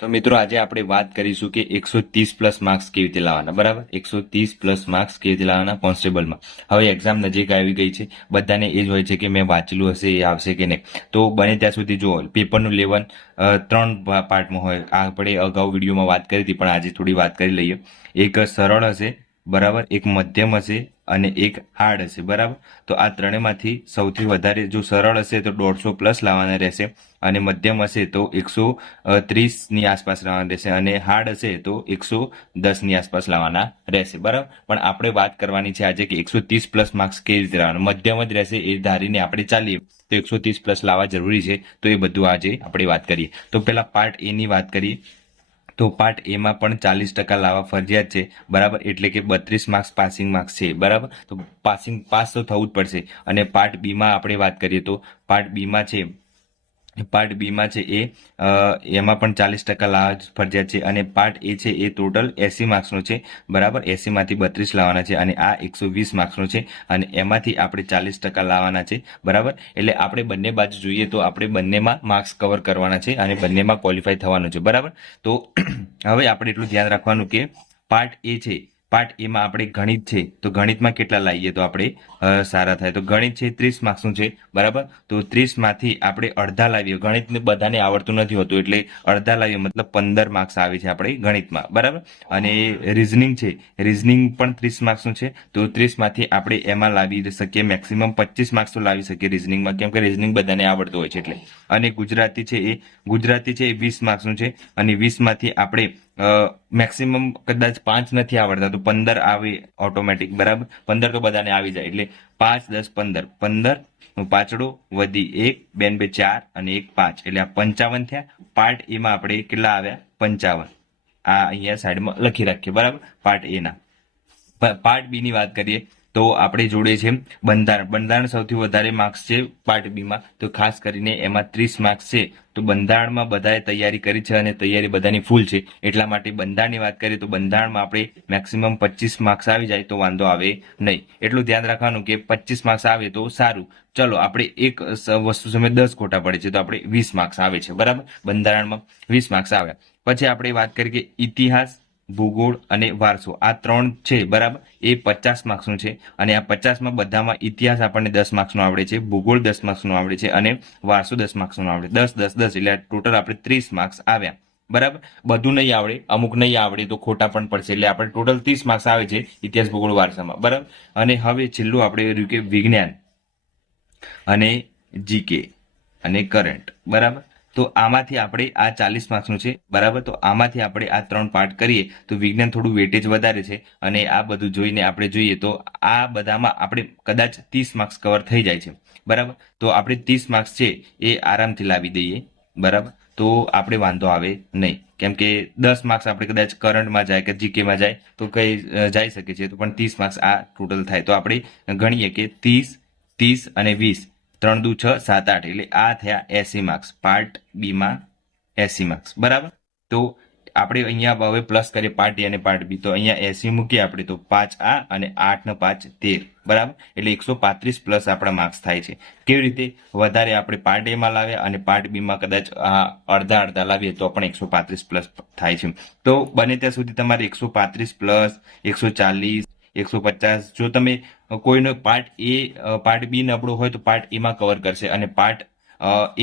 તો મિત્રો આજે આપણે વાત કરીશું કે 130+ માર્ક્સ કેવી રીતે લાવવાના, બરાબર. 130+ માર્ક્સ કેવી રીતે લાવવાના કોન્સ્ટેબલમાં. હવે એક્ઝામ નજીક આવી ગઈ છે, બધાને એ જ હોય છે કે મેં વાંચેલું હશે, એ આવશે કે નહીં. તો બને ત્યાં સુધી જુઓ, પેપરનું લેવલ 3 પાર્ટમાં હોય. આપણે અગાઉ વિડીયોમાં વાત કરી હતી, પણ આજે થોડી વાત કરી લઈએ. એક સરળ હશે, બરાબર, એક મધ્યમ હશે અને એક હાર્ડ હશે, બરાબર. તો આ ત્રણેયમાંથી સૌથી વધારે જો સરળ હશે તો 150+ લાવવાના રહેશે, અને મધ્યમ હશે તો 130ની આસપાસ લાવવાના રહેશે, અને હાર્ડ હશે તો 110ની આસપાસ લાવવાના રહેશે, બરાબર. પણ આપણે વાત કરવાની છે આજે કે 130+ માર્ક્સ કેવી રીતે લાવવાના. મધ્યમ જ રહેશે એ ધારીને આપણે ચાલીએ તો 130+ લાવવા જરૂરી છે. તો એ બધું આજે આપણે વાત કરીએ. તો પેલા પાર્ટ એ ની વાત કરીએ. તો પાર્ટ એમાં પણ 40% લાવવા ફરજિયાત છે, બરાબર. એટલે કે 32 માર્ક્સ પાસિંગ માર્ક્સ છે, બરાબર. તો પાસ તો થવું જ પડશે. અને પાર્ટ બીમાં આપણે વાત કરીએ તો પાર્ટ બીમાં છે એમાં પણ 40% લાવવા ફરજિયાત છે. અને પાર્ટ એ છે એ ટોટલ 80 માર્ક્સનો છે, બરાબર. 80માંથી 32 લાવવાના છે, અને આ 120 માર્ક્સનો છે, અને એમાંથી આપણે 40% લાવવાના છે, બરાબર. એટલે આપણે બંને બાજુ જોઈએ તો આપણે બંનેમાં માર્ક્સ કવર કરવાના છે અને બંનેમાં ક્વોલિફાય થવાનું છે, બરાબર. તો હવે આપણે એટલું ધ્યાન રાખવાનું કે પાર્ટ એ છે, પાર્ટ એમાં આપણે ગણિત છે, તો ગણિતમાં કેટલા લાવીએ તો આપણે સારા થાય. તો ગણિત છે 30 માર્ક્સનું છે, બરાબર. તો 30માંથી આપણે અડધા લાવીએ. ગણિતને બધાને આવડતું નથી હોતું, એટલે અડધા લાવીએ, મતલબ 15 માર્ક્સ આવે છે આપણે ગણિતમાં, બરાબર. અને રીઝનિંગ છે, રીઝનિંગ પણ 30 માર્ક્સનું છે. તો 30માંથી આપણે એમાં લાવી શકીએ મેક્સિમમ 25 માર્ક્સ તો લાવી શકીએ રીઝનિંગમાં, કેમ કે રીઝનિંગ બધાને આવડતું હોય છે એટલે. અને ગુજરાતી છે એ 20 માર્ક્સનું છે, અને 20માંથી આપણે મેક્સિમમ કદાચ 5 નથી આવડતા તો 15 આવે ઓટોમેટિક, બરાબર. 15 તો બધાને આવી જાય, એટલે 5 10 15, 15 પાછળો વધી 1 2 2 4 અને 1 5, એટલે આ 55 થયા. પાર્ટ એમાં આપણે કેટલા આવ્યા? 55. આ અહીંયા સાઈડમાં લખી રાખીએ, બરાબર, પાર્ટ એ ના. પાર્ટ બી ની વાત કરીએ તો આપણે જોડે છે બંધારણ. બંધારણ સૌથી વધારે માર્ક્સ છે પાર્ટ બી માં, તો ખાસ કરીને એમાં 30 માર્ક્સ છે. તો બંધારણમાં બધાએ તૈયારી કરી છે અને તૈયારી બધાની ફૂલ છે, એટલા માટે બંધારણની વાત કરીએ તો બંધારણમાં આપણે મેક્સિમમ 25 માર્ક્સ આવી જાય તો વાંધો આવે નહીં. એટલું ધ્યાન રાખવાનું કે 25 માર્ક્સ આવે તો સારું. ચલો, આપણે એક વસ્તુ સમય 10 ખોટા પડે છે તો આપણે 20 માર્ક્સ આવે છે, બરાબર. બંધારણમાં 20 માર્ક્સ આવ્યા. પછી આપણે વાત કરીએ કે ઇતિહાસ, ભૂગોળ અને વારસો, આ ત્રણ છે, બરાબર. એ 50 માર્ક્સનું છે. અને આ 50માં બધામાં ઇતિહાસ આપણને 10 માર્ક્સનો આવડે છે, ભૂગોળ 10 માર્ક્સનો આવડે છે, અને વારસો 10 માર્ક્સનો આવડે. 10 10 10 એટલે ટોટલ આપણે 30 માર્ક્સ આવ્યા, બરાબર. બધું નહીં આવડે, અમુક નહીં આવડે તો ખોટા પણ પડશે, એટલે આપણે ટોટલ 30 માર્ક્સ આવે છે ઇતિહાસ, ભૂગોળ, વારસામાં, બરાબર. અને હવે છેલ્લું આપણે રહ્યું કે વિજ્ઞાન અને જીકે અને કરંટ, બરાબર. તો આમાંથી આપણે આ 40 માર્ક્સનું છે, બરાબર. તો આમાંથી આપણે આ 3 પાર્ટ કરીએ તો વિજ્ઞાન થોડું વેટેજ વધારે છે, અને આ બધું જોઈને આપણે જોઈએ તો આ બધામાં આપણે કદાચ 30 માર્ક્સ કવર થઈ જાય છે, બરાબર. તો આપણે 30 માર્ક્સ છે એ આરામથી લાવી દઈએ, બરાબર. તો આપણે વાંધો આવે નહીં, કેમ કે 10 માર્ક્સ આપણે કદાચ કરંટમાં જાય કે જીકેમાં જાય તો કઈ જઈ શકે છે, તો પણ 30 માર્ક્સ આ ટોટલ થાય. તો આપણે ગણીએ કે 30 30 અને 20, 3 દુ 6 7 8, એટલે આ થયા 80 માર્ક્સ પાર્ટ બી માં. 80 માર્ક્સ, બરાબર. તો આપણે અહીંયા હવે પ્લસ કરીએ પાર્ટ એ અને પાર્ટ બી, તો અહીંયા 80 મૂકીએ આપણે તો 5 આ અને 8 ને 5 13, બરાબર. એટલે 135+ આપણા માર્ક્સ થાય છે. કેવી રીતે? વધારે આપણે પાર્ટ એ માં લાવ્યા અને પાર્ટ બી માં કદાચ અડધા અડધા લાવીએ તો પણ 135+ થાય છે. તો બને ત્યાં સુધી તમારે 135+, 140, 150, જો તમે કોઈનો પાર્ટ બી નબળો હોય તો પાર્ટ એમાં કવર કરશે, અને પાર્ટ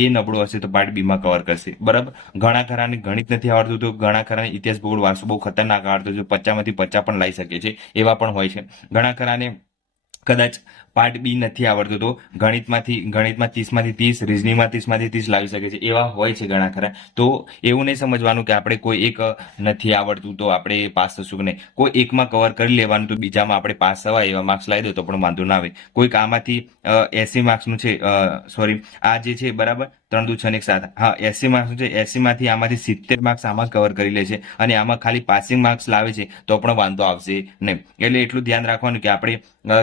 એ નબળો હશે તો પાર્ટ બી માં કવર કરશે, બરાબર. ઘણા ખરાને ગણિત નથી આવડતું તો ઘણા ખરાને ઇતિહાસ, ભૂગોળ, વારસો બહુ ખતરનાક આવડતો, જો 50માંથી 50 પણ લઈ શકે છે, એવા પણ હોય છે. ઘણા ખરાને કદાચ પાર્ટ બી નથી આવડતું તો ગણિતમાં 30માંથી 30, રીઝનિંગમાં 30માંથી 30 લાવી શકે છે, એવા હોય છે ઘણા ખરા. તો એવું નહીં સમજવાનું કે આપણે કોઈ એક નથી આવડતું તો આપણે પાસ થશું કે નહીં. કોઈ એકમાં કવર કરી લેવાનું તો બીજામાં આપણે પાસ થવાય એવા માર્ક્સ લાવી દો તો પણ વાંધો ના આવે. કોઈક આમાંથી 80 માર્ક્સનું છે, સોરી, આ જે છે, બરાબર, 3 દુ 6 ને 7, હા, 80 માર્ક્સનું છે. 80માંથી આમાંથી 70 માર્ક્સ આમાં કવર કરી લે છે, અને આમાં ખાલી પાસિંગ માર્ક્સ લાવે છે તો પણ વાંધો આવશે નહીં. એટલે એટલું ધ્યાન રાખવાનું કે આપણે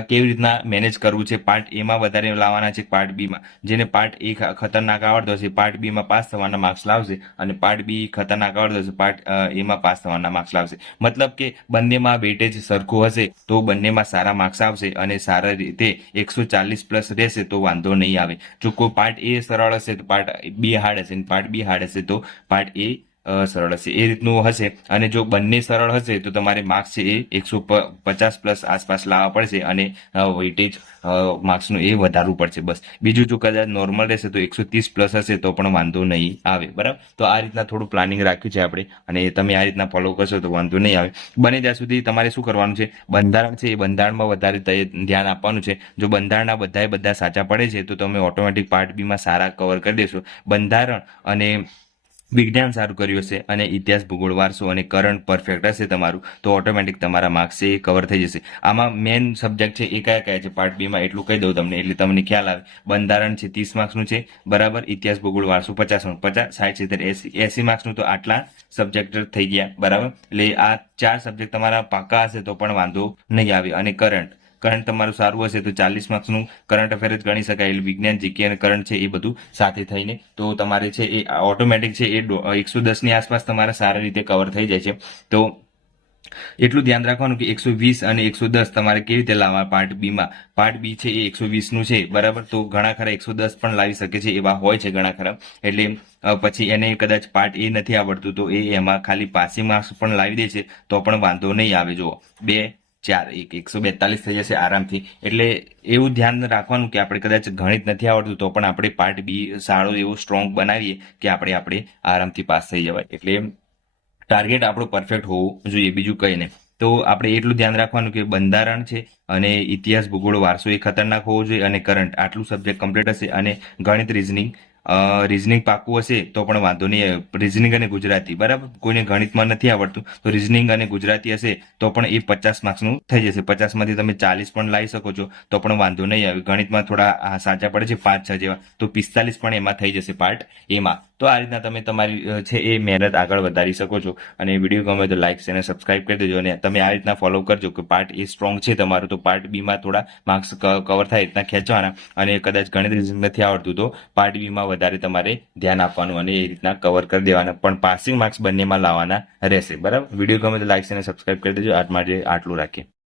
કેવી રીતના મેનેજ કરવું છે. પાર્ટ એમાં વધારે લાવવાના છે, પાર્ટ બીમાં. જેને પાર્ટ એ ખતરનાક આવડતો હશે પાર્ટ બીમાં પાસ થવાના માર્ક્સ લાવશે, અને પાર્ટ બી ખતરનાક આવડતો હશે પાર્ટ એમાં પાસ થવાના માર્ક્સ લાવશે. મતલબ કે બંનેમાં વેટેજ સરખું હશે તો બંનેમાં સારા માર્ક્સ આવશે, અને સારા રીતે 140+ રહેશે તો વાંધો નહીં આવે. જો કોઈ પાર્ટ એ સરળ હશે તો પાર્ટ બી હાર્ડ હશે, અને પાર્ટ બી હાર્ડ હશે તો પાર્ટ એ સરળ હશે એ રીતનું હશે. અને જો બંને સરળ હશે તો તમારે માર્ક્સ છે એ 150 પ્લસ આસપાસ લાવવા પડશે અને વેઇટેજ માર્ક્સનું એ વધારવું પડશે. બસ બીજું જો કદાચ નોર્મલ રહેશે તો 130 પ્લસ હશે તો પણ વાંધો નહીં આવે. બરાબર, તો આ રીતના થોડું પ્લાનિંગ રાખ્યું છે આપણે અને તમે આ રીતના ફોલો કરશો તો વાંધો નહીં આવે. બને ત્યાં સુધી તમારે શું કરવાનું છે, બંધારણ છે એ બંધારણમાં વધારે ધ્યાન આપવાનું છે. જો બંધારણના બધા સાચા પડે છે તો તમે ઓટોમેટિક પાર્ટ બીમાં સારા કવર કરી દેશો. બંધારણ અને વિજ્ઞાન સારું કર્યું હશે અને ઇતિહાસ, ભૂગોળ, વારસો અને કરંટ પરફેક્ટ હશે તમારું તો ઓટોમેટિક તમારા માર્ક્સ એ કવર થઈ જશે. આમાં મેઇન સબ્જેક્ટ છે એ કયા કયા છે પાર્ટ બીમાં એટલું કહી દઉં તમને એટલે તમને ખ્યાલ આવે. બંધારણ છે 30 માર્ક્સનું છે, બરાબર. ઇતિહાસ, ભૂગોળ, વારસો 50 50 60 70 80 માર્ક્સનું તો આટલા સબ્જેક્ટ થઈ ગયા, બરાબર. એટલે આ 4 સબ્જેક્ટ તમારા પાકા હશે તો પણ વાંધો નહીં આવે. અને કરંટ તમારું સારું હશે તો 40 માર્ક્સનું કરંટ અફેર જ ગણી શકાય. એટલે વિજ્ઞાન, જીકે અને કરંટ છે એ બધું સાથે થઈને તો તમારે છે એ ઓટોમેટિક છે એ 110 ની આસપાસ તમારા સારી રીતે કવર થઈ જાય છે. તો એટલું ધ્યાન રાખવાનું કે 120 અને 110 તમારે કેવી રીતે લાવવા પાર્ટ બીમાં. પાર્ટ બી છે એ 120 નું છે, બરાબર. તો ઘણા ખરા 110 પણ લાવી શકે છે, એવા હોય છે ઘણા ખરા. એટલે પછી એને કદાચ પાર્ટ એ નથી આવડતું તો એમાં ખાલી પાસિંગ માર્ક્સ પણ લાવી દે છે તો પણ વાંધો નહીં આવે. જુઓ 2 4 142 થઈ જશે આરામથી. એટલે એવું ધ્યાન રાખવાનું કે આપણે કદાચ ગણિત નથી આવડતું તો પણ આપણે પાર્ટ બી સારો એવો સ્ટ્રોંગ બનાવીએ કે આપણે આરામથી પાસ થઈ જવાય. એટલે ટાર્ગેટ આપણું પરફેક્ટ હોવું જોઈએ, બીજું કંઈ નહીં. તો આપણે એટલું ધ્યાન રાખવાનું કે બંધારણ છે અને ઇતિહાસ, ભૂગોળ, વારસો એ ખતરનાક હોવો જોઈએ અને કરંટ આટલું સબ્જેક્ટ કમ્પ્લીટ હશે. અને ગણિત, રિઝનિંગ પાકું હશે તો પણ વાંધો નહીં. રિઝનિંગ અને ગુજરાતી, બરાબર. કોઈને ગણિતમાં નથી આવડતું તો રિઝનિંગ અને ગુજરાતી હશે તો પણ એ 50 માર્ક્સનું થઈ જશે. 50 માંથી તમે 40 પણ લાવી શકો છો તો પણ વાંધો નહીં આવે. ગણિતમાં થોડા સાચા પડે છે 5-6 જેવા તો 45 પણ એમાં થઈ જશે પાર્ટ એમાં. તો આ રીતના તમે તમારી છે એ મહેનત આગળ વધારી શકો છો. અને વિડીયો ગમે તો લાઈક અને સબસ્ક્રાઇબ કરી દેજો. અને તમે આ રીતના ફોલો કરજો કે પાર્ટ એ સ્ટ્રોંગ છે તમારું તો પાર્ટ બીમાં થોડા માર્ક્સ કવર થાય રીતના ખેંચવાના. અને કદાચ ગણિત, રિઝનિંગ નથી આવડતું તો પાર્ટ બીમાં વધારે તમારે ધ્યાન આપવાનું અને એ રીતના કવર કરી દેવાના. પણ પાસિંગ માર્ક્સ બંનેમાં લાવવાના રહેશે, બરાબર. વિડીયો ગમે તો લાઈક અને સબસ્ક્રાઇબ કરી દેજો. આટલું રાખીએ.